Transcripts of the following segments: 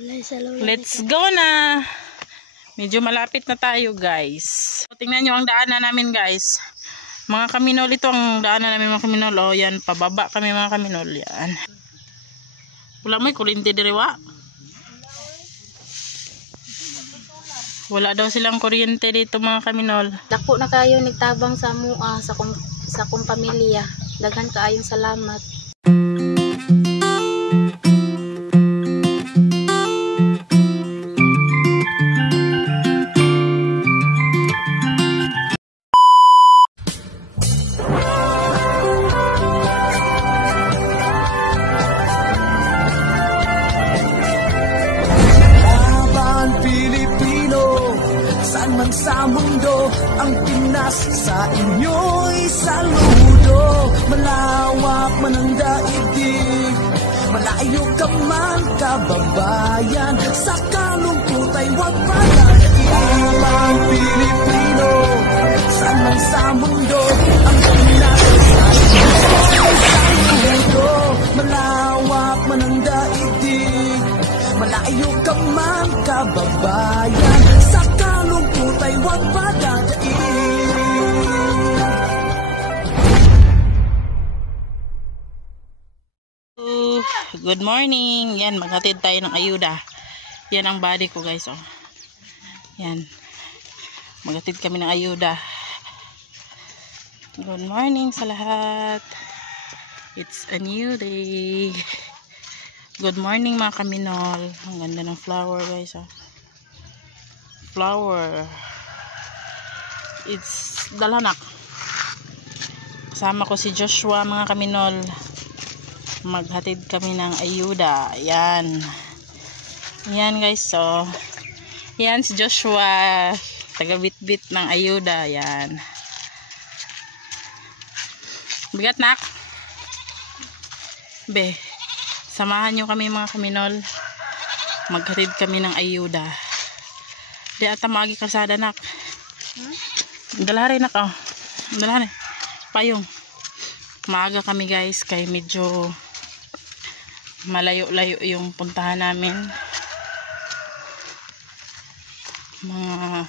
Let's go na. Medyo malapit na tayo, guys. Tingnan nyo ang daanan namin, guys. Mga kaminol, ito ang daanan namin, mga kaminol. O, yan, pababa kami, mga kaminol. Yan. Wala mo'y kuryente diriwa. Wala daw silang kuryente dito, mga kaminol. Dako na kayo nagtabang sa mua, sa kong pamilya. Daghan kaayong salamat. Sa mundo, ang Pinas sa inyo'y saludo. Malawak man ang daigdig, malayo ka man kababayan, sa kalungkot ay huwag palatiin. Ang Pilipino, saan man sa mundo, ang Pinas sa inyo'y saludo. Malawak man ang daigdig, malayo ka man kababayan, sa kalungkot ay huwag padadain. Good morning. Yan, maghatid tayo ng ayuda. Yan ang body ko, guys. Oh. Yan. Maghatid kami ng ayuda. Good morning sa lahat. It's a new day. Good morning, mga kaminol. Ang ganda ng flower, guys. Oh. Flower. It's dalanak. Kasama ko si Joshua, mga kaminol. Maghatid kami ng ayuda. Yan. Yan, guys. So, yan si Joshua. Taga-bit-bit ng ayuda. Yan. Bigat, nak. Be. Samahan nyo kami, mga kaminol. Maghatid kami ng ayuda. Di ata maagi kalsada, nak. Dalari, nak. Oh. Dalari. Payong. Maaga kami, guys. Kaya medyo malayo-layo yung puntahan namin. Mga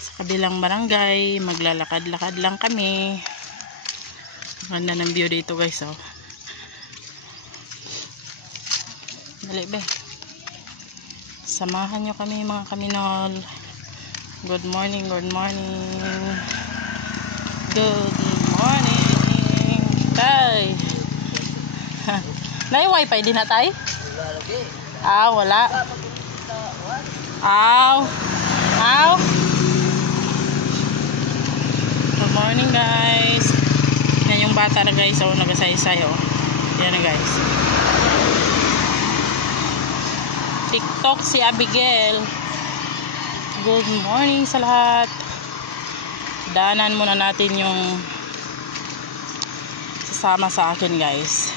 sa kabilang barangay. Maglalakad-lakad lang kami. Ganda ng view dito, guys. Oh. Dali, be. Samahan nyo kami, mga kaminol. Good morning, good morning. Good morning. Tay. Nay wifi din na, tay? Ah, wala. Aw. Aw. Good morning, guys. Yan yung bata na, guys. Oh, nagasaysay, oh. Yan na, guys. TikTok si Abigail. Good morning sa lahat. Daanan muna natin yung sasama sa akin, guys.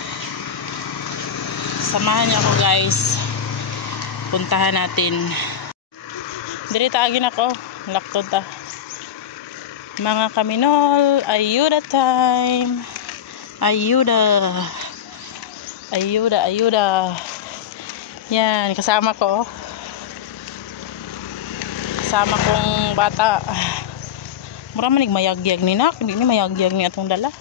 Samahan niyo ako, guys. Puntahan natin. Dirita agin ako. Laktod ta. Mga kaminol, ayuda time. Ayuda. Ayuda, ayuda. Yan, kasama ko. Kasama kong bata. Mura manig mayagyag ni nak. Hindi ni mayagyag ni atong dala.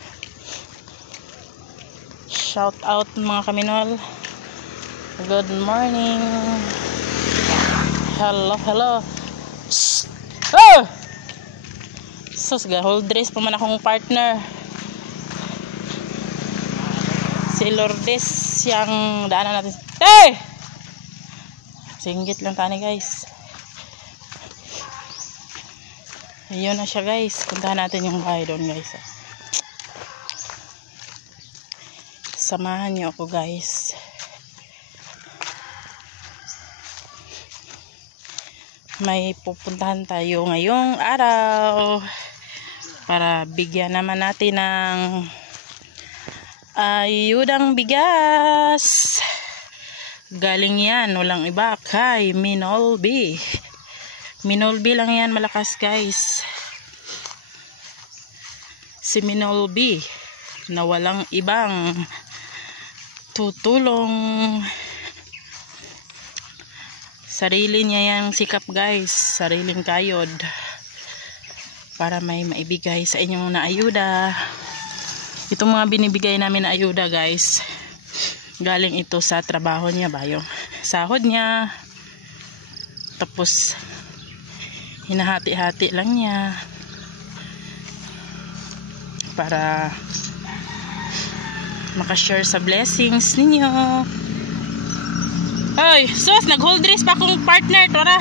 Shout out, mga kaminol. Good morning. Hello, hello. Shh! Oh! Sus, hold dress pa man akong partner. Si Lourdes, siyang daanan natin. Hey! Singgit lang tani, guys. Ayun na siya, guys. Puntahan natin yung bahay doon, guys. Samahan niyo ako, guys. May pupuntahan tayo ngayong araw para bigyan naman natin ng ayudang bigas. Galing yan, walang iba, kay Minolby. Minolby lang yan, malakas, guys. Si Minolby na walang ibang tutulong Sarili niya yung sikap guys, sariling kayod para may maibigay sa inyong na ayuda. Itong mga binibigay namin na ayuda guys, galing ito sa trabaho niya ba, yung sahod niya, tapos hinahati-hati lang niya para makashare sa blessings ninyo. Hoy, sus, nag-hold race pa akong partner, tora.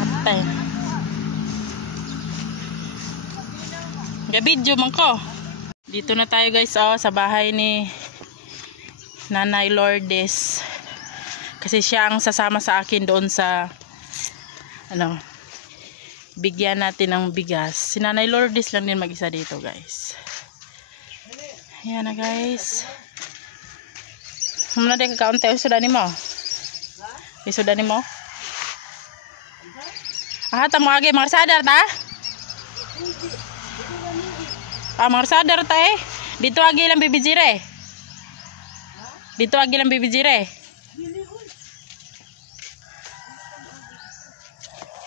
Atay. Gabidyo man ko. Dito na tayo guys, oh, sa bahay ni Nanay Lourdes. Kasi siya ang sasama sa akin doon sa ano, bigyan natin ng bigas. Si Nanay Lourdes lang din mag-isa dito guys. Ayan na guys. Muna din kakaunti yung sudan mo. Yung sudan mo. Ah, tamo agi mga sadar ta? Ah, mga sadar ta eh. Dito agi lang bibijire. Dito agi lang bibijire.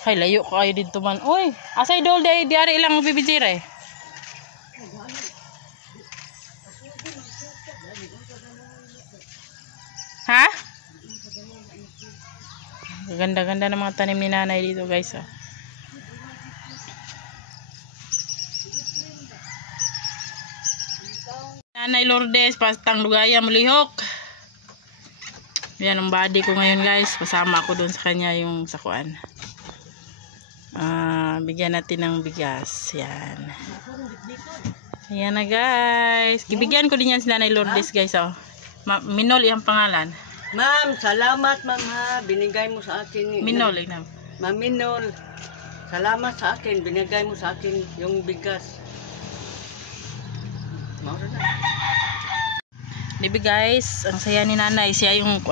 Hay layo kayo dito man. Uy, asay dol day diari ilang bibijire. Ha? Ganda-ganda ng mga tanim ni nanay dito guys. Oh. Nanay Lourdes, pastang lugaya mulihok. Yan ang body ko ngayon guys. Kasama ako doon sa kanya yung sakuan. Bigyan natin ng bigas. Yan. Yan na guys. Ibigyan ko din yan si Nanay Lourdes guys. Oh. Minol yung pangalan. Ma'am, salamat ma'am ha. Binigay mo sa akin. Minol, ignam. Ma'am Minol, salamat sa akin. Binigay mo sa akin yung bigas. Maura na. Diba guys, ang saya ni nanay. Siya yung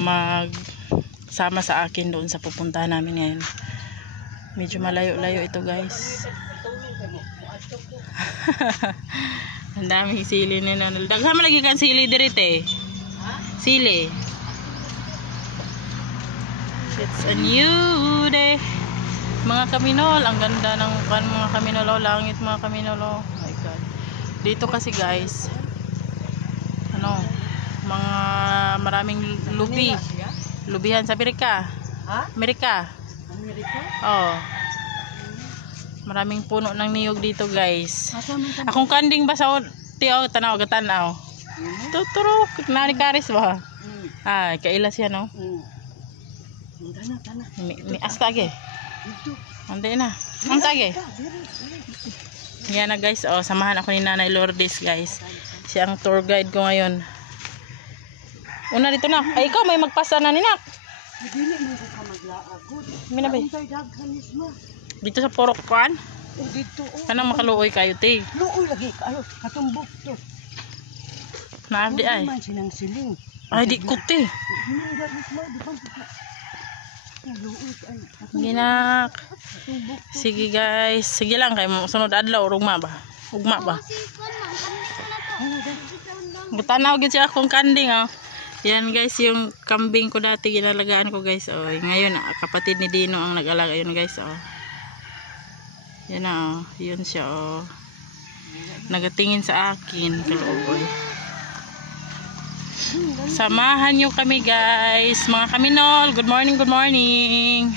magsama sa akin doon sa pupuntahan namin ngayon. Medyo malayo-layo ito guys. Ang daming sili ni nanay. Daghan mo lagi kan sili dirite eh. Sili. It's a new day. Mga kaminol, ang ganda ng mga kaminol, oh, langit mga kaminol, oh my god. Dito kasi guys, ano, mga maraming lubi. Lubihan sa Amerika. Ha? Amerika. Amerika? Oh. Maraming puno ng niyog dito guys. Akong kanding ba sa tiyo, tanaw gatanaw. Tuturo, nani karis ba? Ah, kaila siya no. Tana. Mi astage. Ande na. Ang tage. Yan na guys, oh, samahan ako ni Nanay Lourdes guys. Siya ang tour guide ko ngayon. Una dito na. Ay ikaw may magpasa na ninak. Dili mo ka maglaagod. Minabe. Untay daghanis mo. Dito sa Porok Kwan. Dito oh. Kanang makaluoy kayo te. Luoy lagi kayo katumbok to. Naabdi ay. Man sinang siling. Ay di ko te. Ginak. Sige guys, sige lang kay sunod adlaw ugma ba? Ugma ba? Gutanaw gid siya akong kanding oh. Yan guys yung kambing ko dati ginalagaan ko guys oh. Ngayon kapatid ni Dino ang nag-alaga yun guys oh. Yan na oh, yun siya oh. Nagatingin sa akin kaluoy. Samahan nyo kami guys, mga kaminol. Good morning, good morning.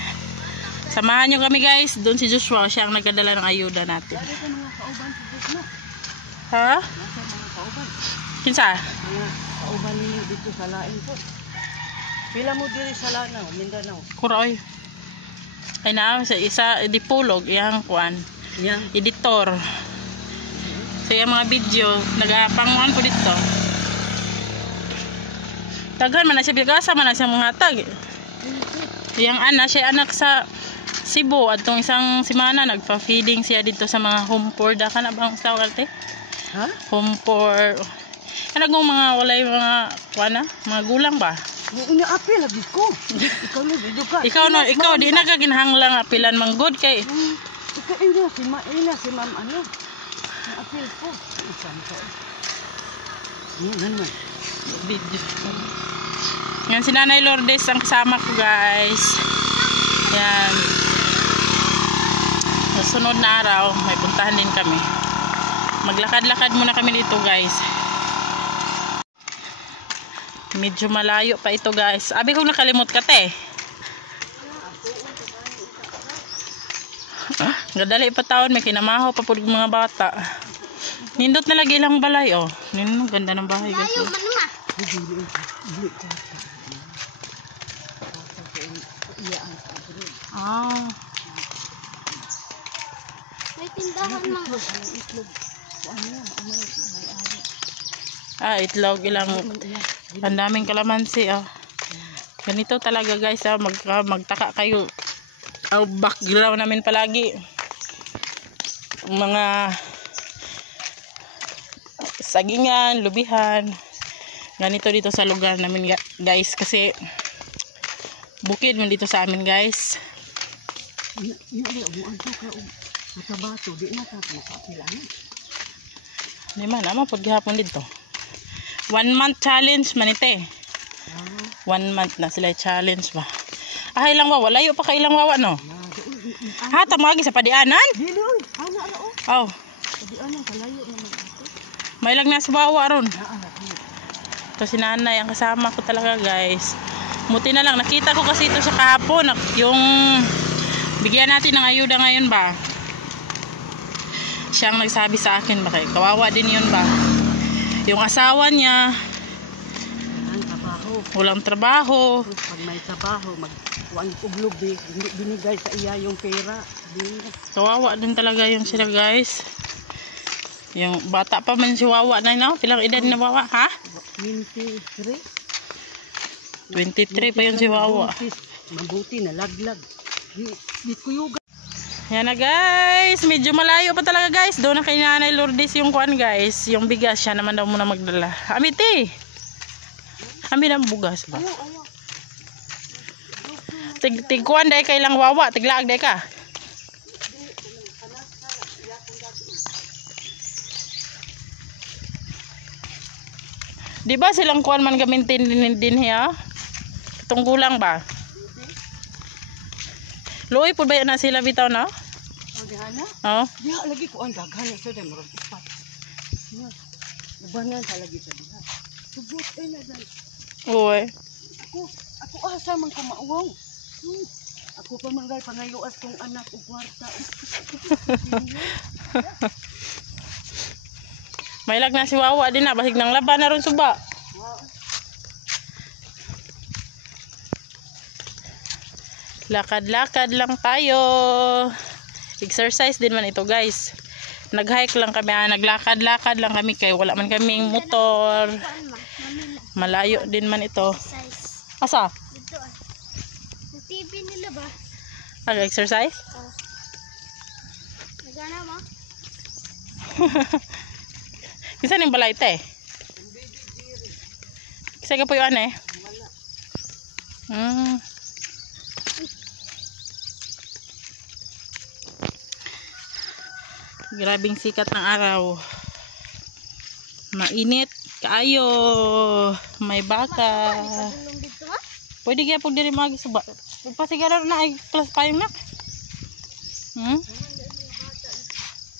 Samahan nyo kami guys. Doon si Joshua, siya ang nagdadala ng ayuda natin. Ha? Kinsa? Mga kauban ninyo dito sa lain po. Pila mo diri sa Lanao, Mindanao. Kuroy. Ay na, sa isa dipulog, iyang kuan. Yang Editor. So yung mga video, nagapanguan ko dito. Tagan man na siya bigasa man na siya mga tag. Yang siya anak sa Cebu atong isang semana nagpa-feeding siya dito sa mga home poor da kana bang tawag ate? ha? Home poor. Kana gong mga walay mga kuana, mga gulang ba? Ina-apil lagi ko. Ikaw na dito ka. Ikaw di na ka ginahanglang apilan mang good kay. Ikaw si ma'am ano? Na-apil ko. Isang ko. Nan man. Video. Yan si Nanay Lourdes ang kasama ko guys. Yan. Sa sunod na araw, may puntahan din kami. Maglakad-lakad muna kami dito guys. Medyo malayo pa ito guys. Abi kong nakalimot ka te. Gadali pa taon, may kinamaho pa po mga bata. Nindot na lagi lang balay oh. Nindot, ganda ng bahay guys. Ah. May tindahan mga. Itlog ilang. Ang daming kalamansi oh. Ganito talaga guys ah. Magtaka kayo. Background namin palagi. Mga sagingan, lubihan. Ganito dito sa lugar namin guys kasi bukid mo dito sa amin guys. Di man naman pag gihapon dito. 1 month challenge manite. 1 month na sila challenge ba. Ilang wawa, layo pa kay ilang wawa no. Tamagi sa padianan? Oh. May lang nasa bawa ron. Ito si Nanay ang kasama ko talaga guys. Muti na lang nakita ko kasi ito sa kahapon yung bigyan natin ng ayuda ngayon ba. Siyang nagsabi sa akin bakit kawawa din yun ba. Yung asawa niya walang trabaho. Pag may trabaho, magkuhan uglog binigay sa iya yung pera. Kawawa din talaga yung sila guys. Yung bata pa man si Wawa na no? Pilang edad na Wawa ha? 23. 23 pa yun si Wawa. Mabuti na laglag. Di kuyuga. Yan na guys. Medyo malayo pa talaga guys. Doon na kay Nanay Lourdes yung kuan guys. Yung bigas siya naman daw muna magdala. Amiti. Kami ng bugas ba? Tigkuan day kay lang Wawa. Tiglaag day ka. Di ba silang kuan man gamintin din hiya? Tunggulang ba? Loy po ba na sila bitaw na? Oh. Diha lagi ko ang daghan sa dem ro ipat. Ubanan sa lagi sa diha. Subot na dan. Oy. Ako asa man ka mauwaw. Ako pa man gay pangayuas kong anak ug kwarta. May lag na si Wawa din na basig nang laban na ron suba. Lakad-lakad lang tayo. Exercise din man ito guys. Nag-hike lang kami, naglakad-lakad lang kami kay wala man kaming motor. Malayo din man ito. Asa? Dito ah. Sa TV nila ba? Nag-exercise? Nagana mo? Kisa ning balay te? Kisa ka po yun eh? Grabing sikat ng araw. Mainit kaayo. May baka. Tulong dito ha? Pwede kaya pag diri magi suba. Pasigara na ay class 5 nak.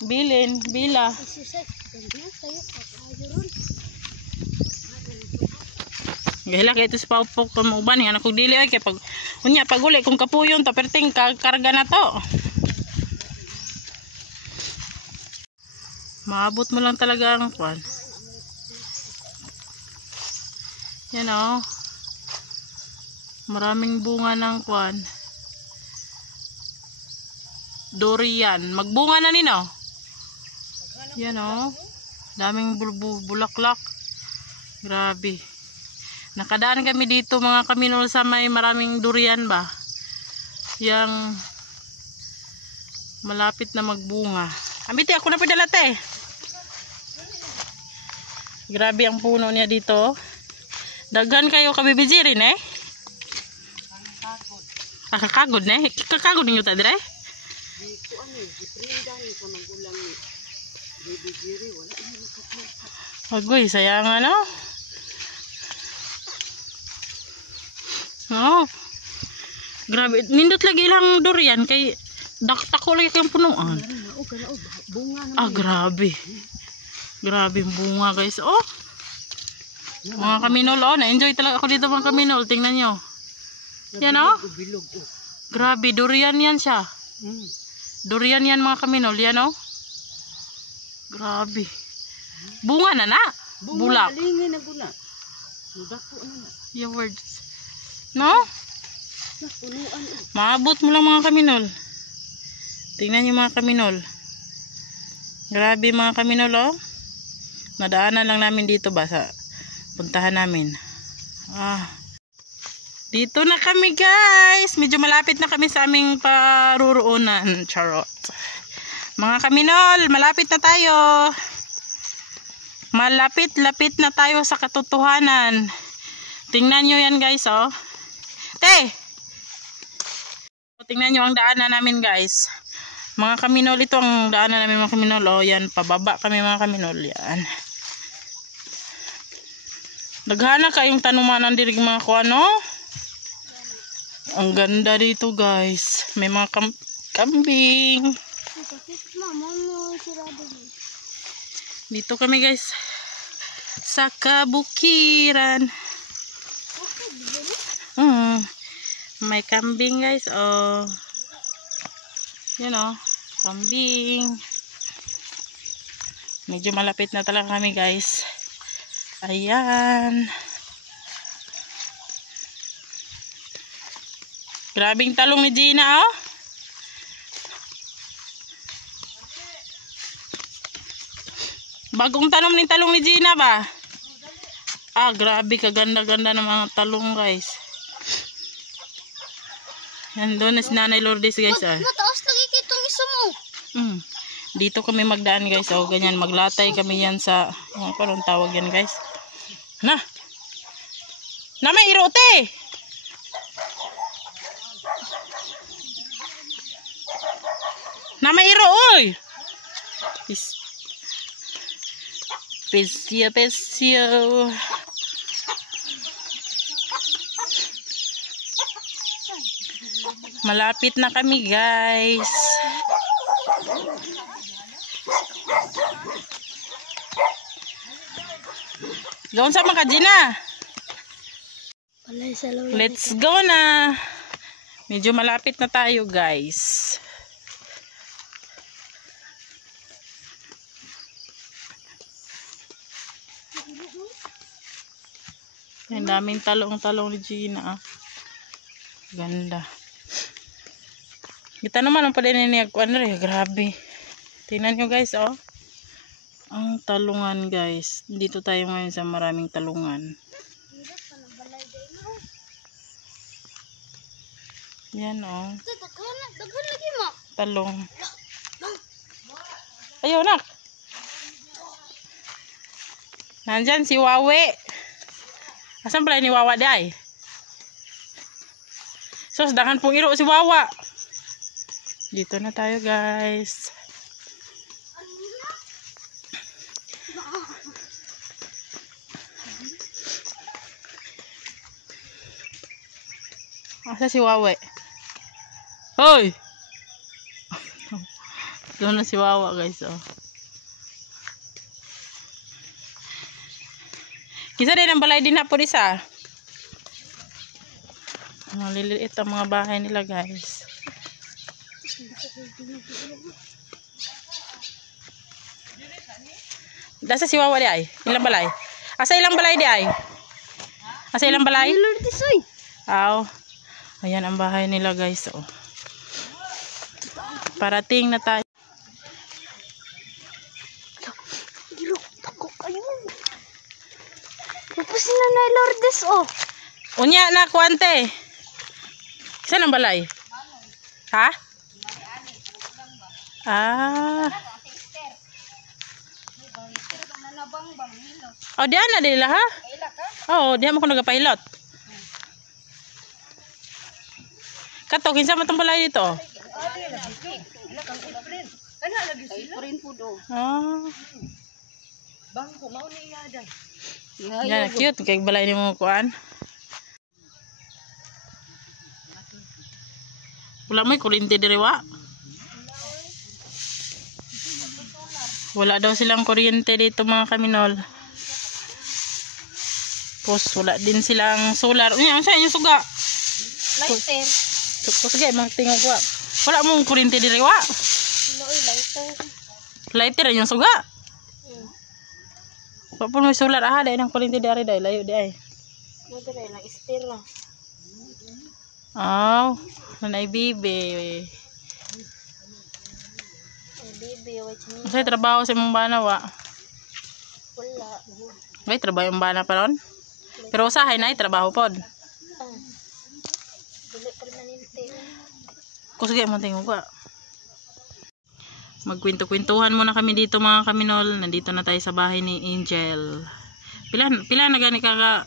Bilin, bila. Exercise. Ganyan tayo. Pag-ayo ron. Gahila kay ito sa paupok kung uban yan ako dili ay kay pag unya pag uli kung kapuyon taperting karga na to. Maabot mo lang talaga ang kwan. Yan o. Maraming bunga ng kwan. Durian. Magbunga na nino. Yan o. Daming bulaklak. Grabe. Nakadaan kami dito mga kaminol sa may maraming durian ba. Yang malapit na magbunga. Ambiti ako na padala te. Grabe ang puno niya dito. Daghan kayo kabibijirin eh. Kakagod na eh. Kakagod ninyo ta dire? Dito ano, giprindan sa magulang ni Baby Jerry, wala na nakapload. Agoy, sayang ano. Oh. Grabe, nindot lagi lang durian kay daktak ko lagi kang punuan. Bunga na. Ah, grabe. Grabe yung bunga, guys. Oh. Mga kaminol, oh. Na-enjoy talaga ako dito mga kaminol. Tingnan nyo. Yan, oh. Bilog, oh. Grabe, durian yan siya. Durian yan mga kaminol. Yan, oh. Grabe. Bunga na na. Bulak. Halingin na guna. Mudako na na. Your words. No? Punuan. Maabot mo lang mga kaminol. Tingnan nyo mga kaminol. Grabe mga kaminol, oh. Nadaanan lang namin dito ba sa puntahan namin. Ah. Dito na kami, guys. Medyo malapit na kami sa aming paruroonan. Charot. Mga kaminol, malapit na tayo. Malapit-lapit na tayo sa katotohanan. Tingnan nyo yan, guys, oh. Te! Tingnan nyo ang daanan namin, guys. Mga kaminol, ito ang daanan namin mga kaminol. O, yan, pababa kami mga kaminol. Yan. Naghana kayong tanumanan dirig mga kuano. Ang ganda dito, guys. May mga kambing. Dito kami, guys. Sa kabukiran. May kambing, guys. Oh. Yan, oh. Kambing. Medyo malapit na talaga kami, guys. Ayan. Grabing talong ni Gina, oh. Bagong tanom ni talong ni Gina ba? Ah, grabe. Kaganda-ganda ng mga talong, guys. Yan doon na si Nanay Lourdes, guys. Ah. Mataas lagi kitong isa mo. Dito kami magdaan, guys. O, ganyan. Maglatay kami yan sa... Ano pa rin tawag yan, guys? Na! Na may irote! Na may iro, oy! Pesyo, pesyo. Malapit na kami, guys. Gawin sa mga Gina. Let's go na. Medyo malapit na tayo, guys. Ang daming talong-talong ni Gina. Ganda. Kita naman ang palininiag ko. Ano rin, grabe. Tingnan nyo, guys, oh. Ang talungan, guys. Dito tayo ngayon sa maraming talungan. Yan, oh. Talong. Ayaw, nak. Nandyan si Wawe. Asan pala ni Wawa di ay? So, sedangan pong iro si Wawa. Dito na tayo, guys. Asa si Wawe? Hoy! Doon na si Wawa, guys, oh. Kisa din ang balay din na po isa. Maliliit ang mga bahay nila, guys. Dasa si Wawa di ay? Ilang balay? Asa ilang balay di ay? Asa ilang balay? Aw. Ayan ang bahay nila, guys. Oh. Parating na tayo. Tapos na Nanay Lourdes, oh. Unya na, kuwante. Saan ang balay? Ha? Ah. Oh, diyan na dila, ha? Oh, diyan mo ko nagapahilot. Kato, kinsa mo itong balay dito? Ah. Bangko, mauna iyadan. Yan, cute. Kaya balay ni mo kuan. Wala mo kuryente diri wa. Wala daw silang kuryente dito mga kaminol. Tapos wala din silang solar. Ano sa inyo suga? Lighter. Sige, magtingog wa. Wala mong kuryente diri wa. Loy, lighter. Lighter yung suga. Wa po may solar dai nang kuryente diri dai layo di ay. Madre na estira. Oh, nanay bibi. Bibi, wait me. Sa trabaho sa imong bana wa. Wala. May trabaho yung bana pa ron. Pero usahay na trabaho pod. Dili permanente. Kusige mo tingog wa. Magkwento-kwentuhan muna kami dito mga kaminol. Nandito na tayo sa bahay ni Angel. Pila na gani ka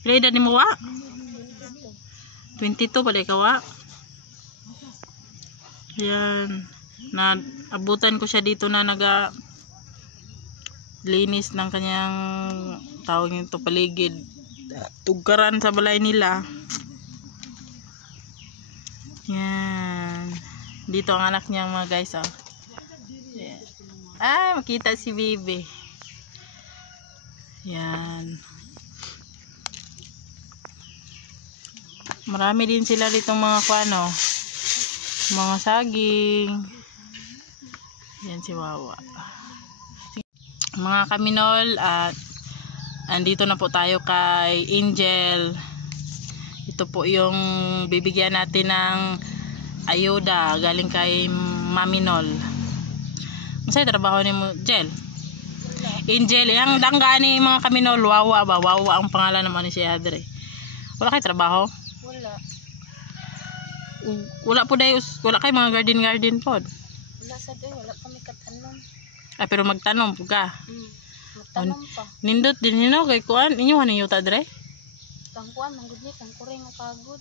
pila edad ni mo wa? 22 pala ikaw wa? Yan. Naabutan ko siya dito na linis ng kanyang tawag nito paligid. Tugkaran sa balay nila. Yan. Dito ang anak niya mga guys. Oh. Ay, makita si Bibi. Yan. Marami din sila ditong mga kuano. Mga saging. Yan si Wawa. Mga kaminol at andito na po tayo kay Angel. Ito po yung bibigyan natin ng ayuda galing kay Maminol. Masaya trabaho ni mo, Angel? Angel, yung dangga ni mga kaminol, Wawa ba? Wawa ang pangalan naman ni siya Adre. Wala kay trabaho? Wala. Wala po dayo, wala kay mga garden pod. Wala sa doy, wala kami katanom. Ah, pero magtanom po ka. Magtanom pa. Nindot din nino kay kuan, inyo haning yuta Adre? Tangkuan, manggod ni, tangkuring o kagod.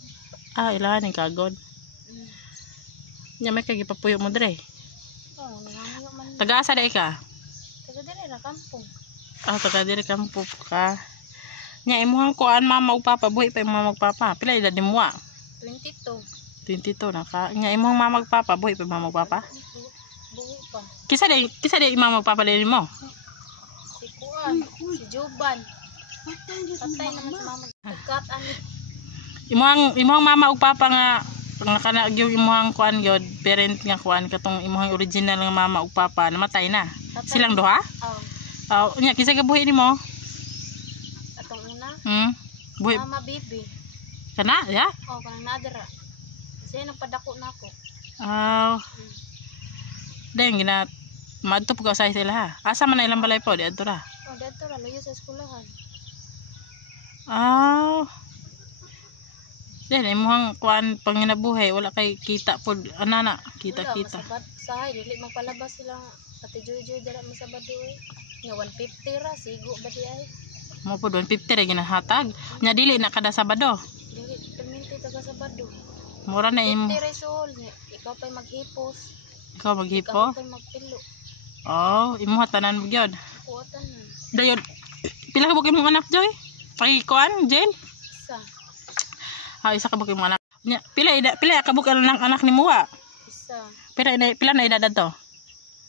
Ah, ilahan yung kagod. Nya may kagipapuyo mo Dre. Oo, nangangayo man. Taga-asa day ka? Taga dire ra kampong. Ah, taga dire kampo ka. Nya imuhang kuan mama ug papa, buhi pa imong mama ug papa. Pila edad nimo wa? 22. 22 na ka. Nya imong mama ug papa, buhi pa mama ug papa. Buhi pa. Kisa day mama ug papa din mo? Si Kuan, si Joban. Patay naman si mama. Kat ani. Imong mama ug papa nga kana gyud imong kuan gyud, parent nga kuan katong imong original nga mama ug papa namatay na. Silang duha? Oo. Nya kisa ka buhi nimo? Atong una, Buhi mama bibi. kana ya? Oh, kanang nadara. Kasi nagpadako na ako. Deng gina madto pug sa sila ha. Asa man na ilang balay po di adto ra. Oh, dito ra luyo sa eskwelahan. Then imong kuan panginabuhi wala kay kita pod anana, kita. Masabat sahay dili magpalabas sila pati joy dira masabado eh. Nga 150 ra sigo ba di ay? Mo pod 150 ra ginahatag. Nya dili na kada Sabado. Dili perminti taga sabado. Mura na 50 resol. Ikaw pa'y maghipos. ikaw maghipo. Ikaw pa'y magpilo. Oh, imo tanan mo gyud. Kuwatan na. Dayon. Pila ka imong anak joy? Pakikuan, Jen? Isa. Isa ka imong anak. Nya pila ka anak ni Muwa? Isa. Pila na edad to?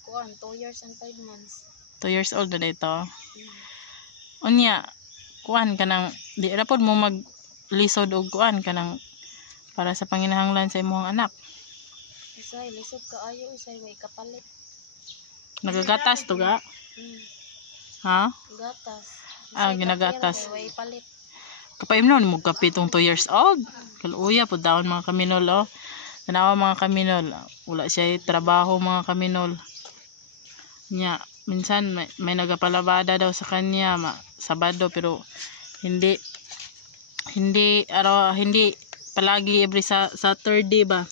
Kuan 2 years and 5 months. 2 years old na dito. Unya, kuan kanang di ra pod mo maglisod og kuan kanang para sa panginahanglan sa imong anak. Isay lisod kaayo, isay way kapalit. Nagagatas to ga? Ha? Gatas. Ginagatas. Way palit. Kapaimnon mo kape tong 2 years old. Kaluya po daon mga kaminol oh. Tanawa mga kaminol. Wala siya trabaho mga kaminol. Nya, minsan may nagapalabada daw sa kanya Sabado pero hindi palagi every sa Saturday ba.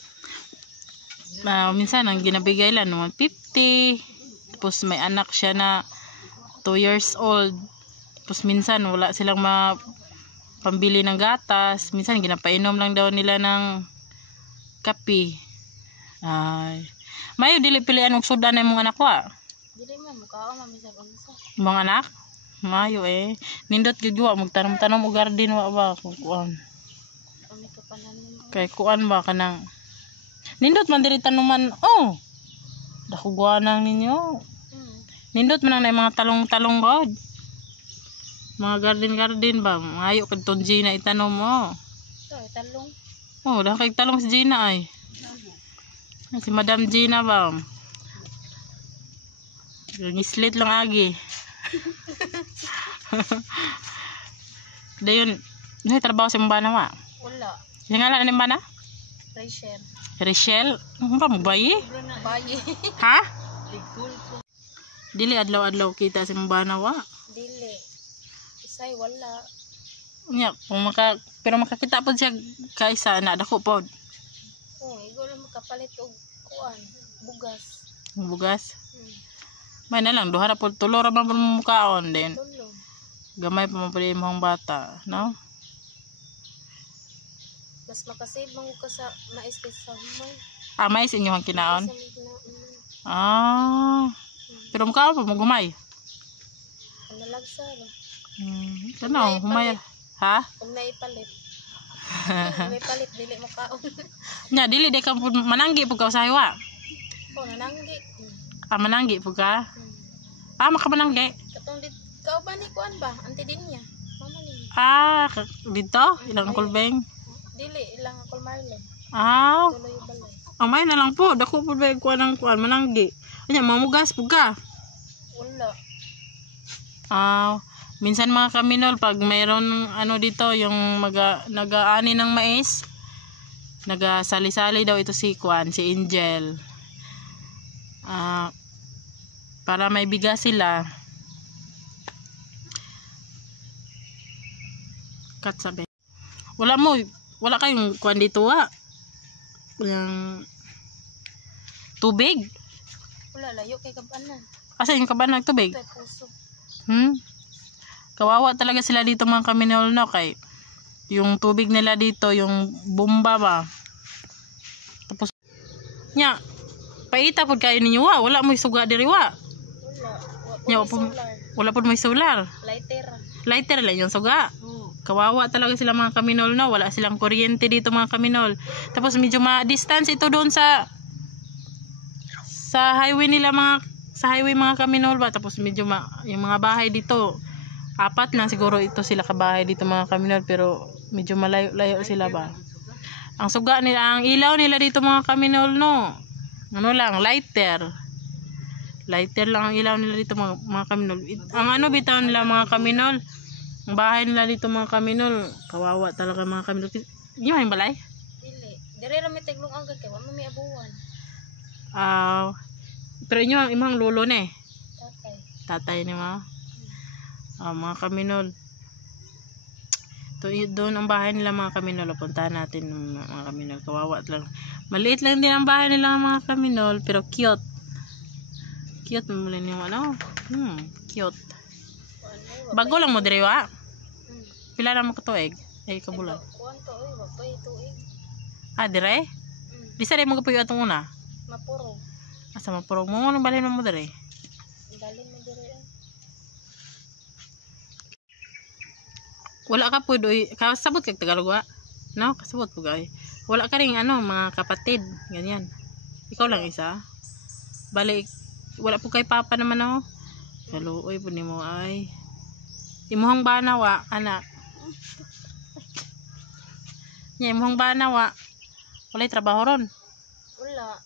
Minsan ang ginabigay lang 150. Tapos may anak siya na 2 years old. Tapos minsan wala silang pambili ng gatas. Minsan ginapainom lang daw nila ng kape. Mayo dili pilian og sudan na imong anak wa. Dili man mukha mamisag unsa. Imong anak? Mayo nindot gyud wa magtanom-tanom og garden wa ba kuan. Kami kapananim. Kay kuan ba kanang Nindot man diri tanuman. Oh. Dako guanang ninyo. Nindot man ang mga talong-talong god. Mga garden ba? Mayo kadtong Gina itanom mo. Ito, talong. Oh, dah kay talong si Gina ay. Si Madam Gina ba? Ngislit lang agi. Dayon, nay trabaho sa mbana wa. Wala. Yung ngalan ni mbana? Rachel. Rachel, ano ba mo bayi? Bayi. Ha? Dili adlaw-adlaw kita sa mbana wa. Dili. Isay wala. Nya, pero makakita pod siya kaisa na dako pod. Oh, igo lang makapalit og kuan, bugas. Bugas. May na lang duha ra pod tulo ra man po mukaon din. Tulong. Gamay pa man pud imong bata, no? Mas makasave man ko sa mais kaysa humay. Ah, may sa inyong kinaon. Sa mga kinaon. Ah. Pero mukaon pa mo gumay. Ano lagsa ba? Tanaw, humay. Ha? Kung naipalit. May palit, dili mo kaon. Nya, dili de ka pud mananggi pud ka usahay wa. Oh, nananggi. Ah, mananggi pud ka. Ah, makamananggi. Katong dit kauban ni kuan ba? Ante din niya. Mama ni. Ah, dito ilang kulbeng. Dili ilang akol Marlon. Ah, Tuloy yung balay. amay na lang po. Dako pud ba kuan ng kuan mananggi. Anya, mamugas pud ka. Wala. Ah, minsan mga kaminol pag mayroon ano dito yung nag-aani ng mais, nagasali-sali daw ito si Kwan, si Angel. Para may bigas sila. Kat sabi. Wala kayong Kwan dito wa. Yung tubig. Wala layo kay kabanan. Asa yung kaban ng tubig? Kay puso. Kawawa talaga sila dito mga kaminol no kay yung tubig nila dito yung bomba ba. Tapos nya paita pud kayo ninyo wa wala mo suga diri wa. Wala. Nya wala pud may solar. Lighter lang yung suga. Kawawa talaga sila mga kaminol no, wala silang kuryente dito mga kaminol. Tapos medyo ma-distance ito doon sa highway nila mga kaminol ba. Tapos medyo yung mga bahay dito 4 lang siguro ito sila kabahay dito mga kaminol, pero medyo malayo sila ba. Ang suga nila, ang ilaw nila dito mga kaminol no, ano lang, lighter lang ang ilaw nila dito mga kaminol. Ang ano bitaw nila mga kaminol, ang bahay nila dito mga kaminol, kawawa talaga mga kaminol. Yung may balay? Dili. Dire ra mi teglong agad kay wa may abuwan. Pero inyo ang imong lolo ne. Tatay. Ni mga mga kaminol. Doon ang bahay nila mga kaminol. Puntahan natin mga kaminol. Kawawa lang. Maliit lang din ang bahay nila mga kaminol, pero cute. Cute mo lang yung ano. Cute. Bago lang mo dire wa. Pila na mo katuig? Ay kabulan. Kuan to oy, wa pa tuig. Ah, dire? Di sa mo kapuyo atong una. Mapurog. Asa mapurog mo nang balhin mo dire? Dalin mo dire. Wala ka po doy, kasabot kag Tagalog wa? No, kasabot po gay. Wala ka ring ano, mga kapatid, ganyan. Ikaw lang isa. Balik, wala po kay papa naman ako. Kaluoy po ni mo ay. Imuhang bana wa, anak. Nya imuhang bana wa. Walay trabaho ron. Wala.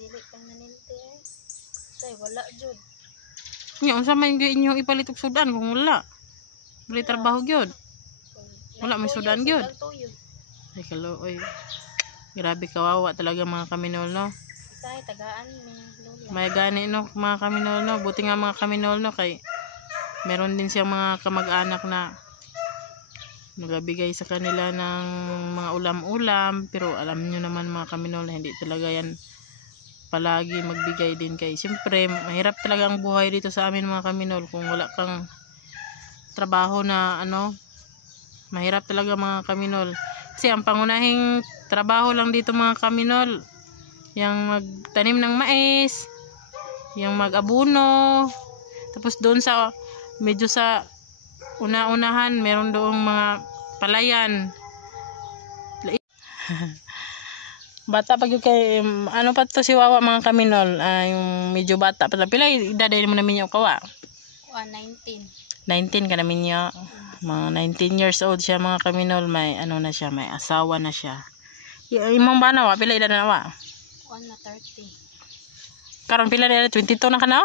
Dili kang naninti eh. Say wala jud. Nya unsa man gyud inyong ipalit og sudan kung wala? Walay trabaho gyud. Wala may sudan gyud. Ay kaluoy. Grabe kawawa talaga mga kaminol no. Say tagaan ni lola. May gani no mga kaminol no. Buti nga mga kaminol no kay meron din siyang mga kamag-anak na nagbibigay sa kanila ng mga ulam-ulam, pero alam nyo naman mga kaminol na hindi talaga yan palagi magbigay din kay. Siyempre mahirap talaga ang buhay dito sa amin mga kaminol kung wala kang trabaho na ano, mahirap talaga mga kaminol. Kasi ang pangunahing trabaho lang dito mga kaminol, yung magtanim ng mais, yung mag-abuno, tapos doon sa medyo sa una-unahan meron doong mga palayan. Bata pag yung kay, ano pa to si Wawa mga kaminol, yung medyo bata pa. Pila, idaday mo namin yung kawa. 19. 19 ka namin niya. Mga 19 years old siya mga kaminol. May ano na siya, may asawa na siya. Imong ba na wa? Pila edad na wa? 1 na 30. Karon pila na 22 na ka na?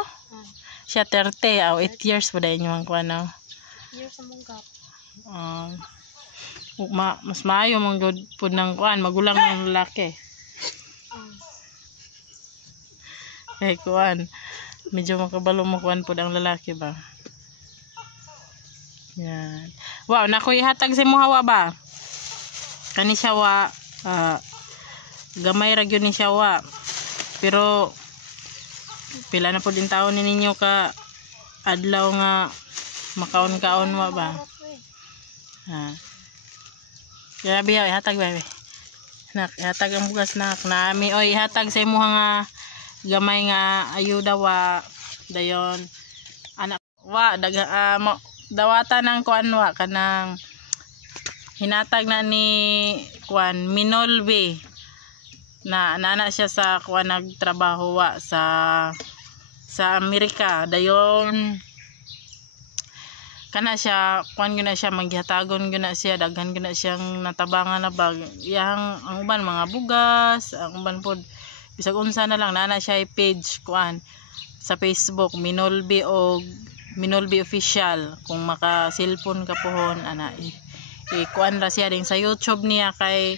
Siya 30. 8 years pa dahil yung mga ano. Years sa munggap. Mas maayo mong good po ng kuan. Magulang ng lalaki. Kaya kuan. Medyo makabalo mo kuan po ang lalaki ba? Yan. Wow, nakoy hatag si mo hawa ba? Kani siya wa gamay ra gyud ni siya wa. Pero pila na po din taon ni ninyo ka adlaw nga makaon-kaon wa ba? Grabe ya, hatag ba? Nak, hatag ang bugas nak. Naami oy hatag sa imo nga gamay nga ayuda wa dayon. Anak wa daga dawata ng kuan wa kanang hinatag na ni kuan Minolbe na nana siya sa kuan nagtrabaho wa sa Amerika dayon kana siya kuan gyud na siya maghatagon gyud na siya daghan gyud na siyang natabangan na bag yang ang uban mga bugas ang uban pod bisag unsa na lang nana siya page kuan sa Facebook Minolbe o Minolbe official kung maka cellphone ka pohon ana kuan ra siya din sa YouTube niya kay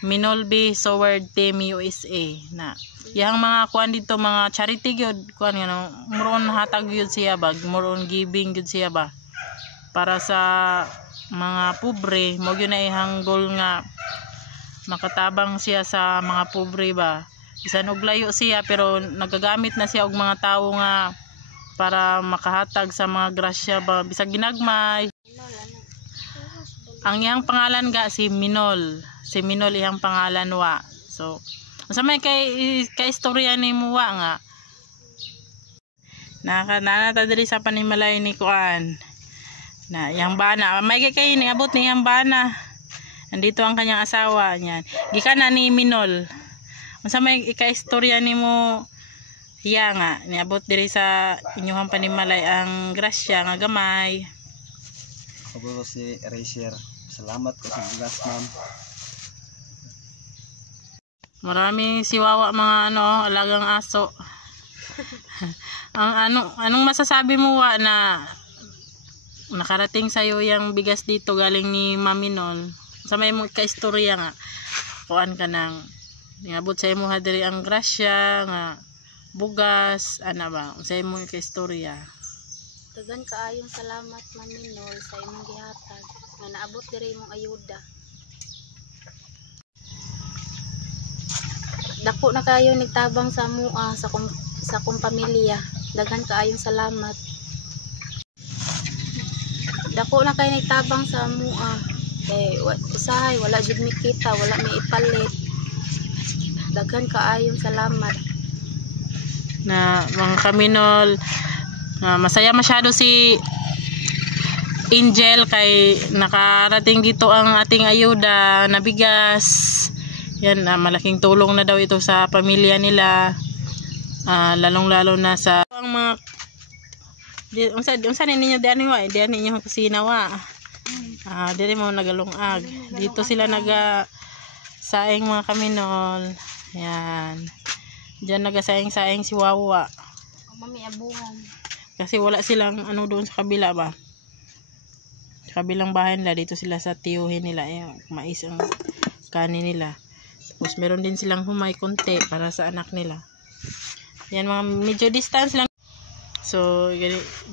Minolbe Sword Team USA na yang mga kuan dito mga charity gyud kuan nga muron hatag gyud siya bag muron giving gyud siya ba para sa mga pobre mo gyud na ihang goal nga makatabang siya sa mga pobre ba bisan og layo siya pero nagagamit na siya og mga tawo nga para makahatag sa mga grasya ba bisag ginagmay. Ang iyang pangalan ga si Minol iyang pangalan wa. So unsa may kay istorya nimo wa nga nana ta diri sa panimalay ni kuan na iyang bana may kay niabot ni iyang bana andito ang kanyang asawa niyan gikan na ni Minol unsa may ika-istorya nimo iya nga niabot diri sa inyong panimalay ang grasya nga gamay. Ako si Eraser. Salamat ko sa bugas ma'am. Maraming siwawa mga alagang aso. Anong masasabi mo wa na nakarating sa iyo yung bigas dito galing ni Maminol? Sa may mo ka-istorya nga kuan ka nang niabot sa imo diri ang grasya nga bugas ana ba sa imo ka-istorya. Dagan kaayong salamat Maminol sa imong gihatag nga naabot diri imong ayuda. Dako na kayo nagtabang sa mua sa kong pamilya. Dagan kaayong salamat. Dako na kayo nagtabang sa mua. Usahay wala jud mi kita, wala mi ipalit. Dagan kaayong salamat. Na mga kaminol masaya masyado si Angel kay nakarating dito ang ating ayuda na bigas. Yan, malaking tulong na daw ito sa pamilya nila. Lalong-lalo na sa ang mga unsa ninyo diyan wa, diyan ninyo kusina wa. Diri mo nagalungag. Dito sila saing mga kaminol. Yan. Diyan nagasaing-saing si Wawa. Mami abuhan. Kasi wala silang doon sa kabila ba. Sa kabilang bahay nila dito sila sa tiyuhin nila mais ang kanin nila. Tapos meron din silang humay konti para sa anak nila. Yan mga medyo distance lang. So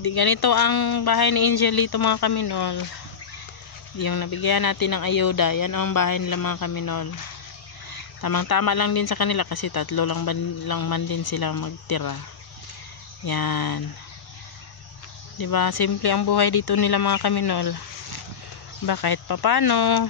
ganito ang bahay ni Angel dito mga kaminol. Yung nabigyan natin ng ayuda. Yan ang bahay nila mga kaminol. Tamang-tama lang din sa kanila kasi 3 lang man din sila magtira. Yan. Diba? Simple ang buhay dito nila mga kaminol. Ba kahit papano